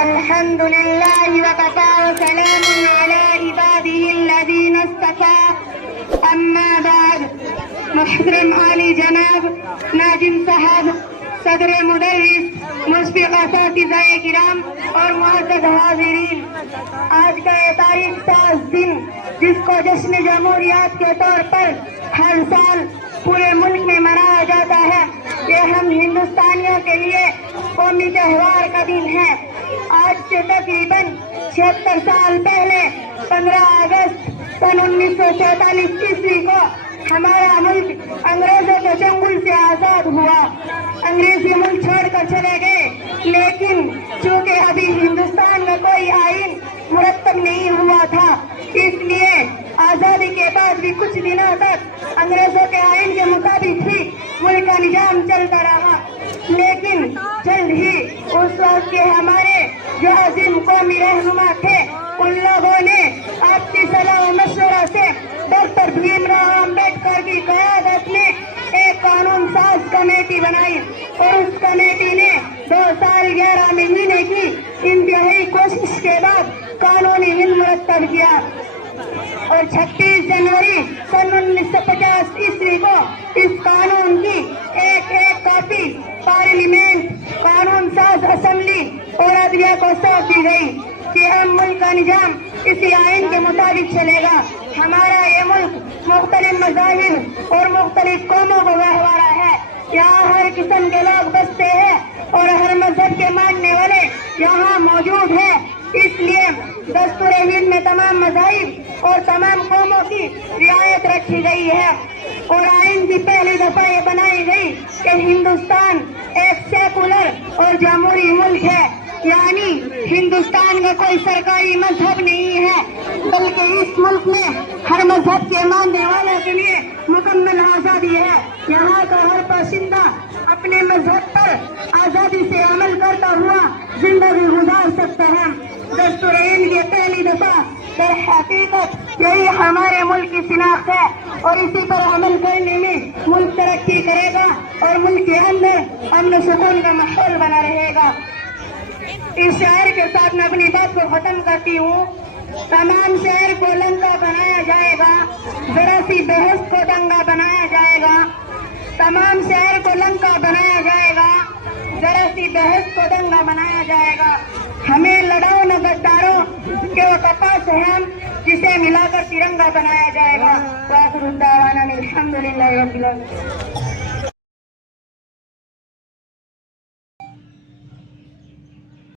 الحمد لله وكفى وسلام على عباده الذين اصطفى اما بعد. محترم عالی جناب ناظم صاحب، صدر مدرس، مشفق اساتذہ کرام اور معزز حاضرین، آج کا یہ تاریخ ساز دن جس کو جشن جمہوریت کے طور پر ہر سال پورے ملک میں منایا جاتا ہے، یہ ہم ہندوستانیوں کے لیے قومی تہوار کا دن ہے. آج سے تقریباً 76 سال پہلے 15 اگست سن 1947 عیسوی کو ہمارا ملک انگریزوں کے چنگل سے آزاد ہوا. انگریزی ملک چھوڑ کر چلے گئے، لیکن چونکہ ابھی ہندوستان میں کوئی آئین مرتب نہیں ہوا تھا، اس لیے آزادی کے بعد بھی کچھ دنوں تک انگریزوں کے آئین کے مطابق ہی ملک کا نظام چلتا رہا. لیکن جلد ہی اس وقت کے ہمارے جو عظیم قومی رہنما تھے، ان لوگوں نے آپسی صلاح و مشورہ سے ڈاکٹر بھیم راؤ امبیڈکر کی قیادت میں ایک قانون ساز کمیٹی بنائی، اور اس کمیٹی نے 2 سال 11 مہینے کی انتہائی کوشش کے بعد قانونی بل مرتب کیا، اور 26 جنوری سن 1950 عیسوی کو اس قانون کی ایک کاپی پارلیمنٹ، قانون ساز اسمبلی اور عدلیہ کو سونپ دی گئی کہ اب ملک کا نظام اسی آئین کے مطابق چلے گا. ہمارا یہ ملک مختلف مذاہب اور مختلف قوموں کو گہوارہ ہے. یہاں ہر قسم کے لوگ بستے ہیں اور ہر مذہب کے ماننے والے یہاں موجود ہیں. اس لیے دستور ہند میں تمام مذاہب اور تمام قوموں کی رعایت رکھی گئی ہے، اور آئین کی پہلی دفعہ یہ بنائی گئی کہ ہندوستان ایک سیکولر اور جمہوری ملک ہے، یعنی ہندوستان کا کوئی سرکاری مذہب نہیں ہے، بلکہ اس ملک میں ہر مذہب کے ماننے والوں کے لیے مکمل آزادی ہے. یہاں کا ہر باشندہ اپنے مذہب پر آزادی سے عمل کرتا ہوا زندگی گزار سکتا ہے. دستور ہند کی پہلی دفعہ در حقیقت یہی ہمارے ملک کی شناخت ہے، اور اسی پر عمل کرنے میں ملک ترقی کرے گا اور ملک کے اندر امن و سکون کا ماحول بنا رہے گا. اس شعر کے ساتھ میں اپنی بات کو ختم کرتی ہوں. تمام شہر کو لنکا بنایا جائے گا، ذرا سی بحث کو دنگا بنایا جائے گا. تمام شہر کو لنکا بنایا جائے گا، ذرا سی بحث کو دنگا بنایا جائے گا. ہمیں لڑاؤ نہ غداروں کہ وہ کپاس ہے ہم جسے ملا کر ترنگا بنایا جائے گا. وآخر دعوانا الحمدللہ رب العالمین.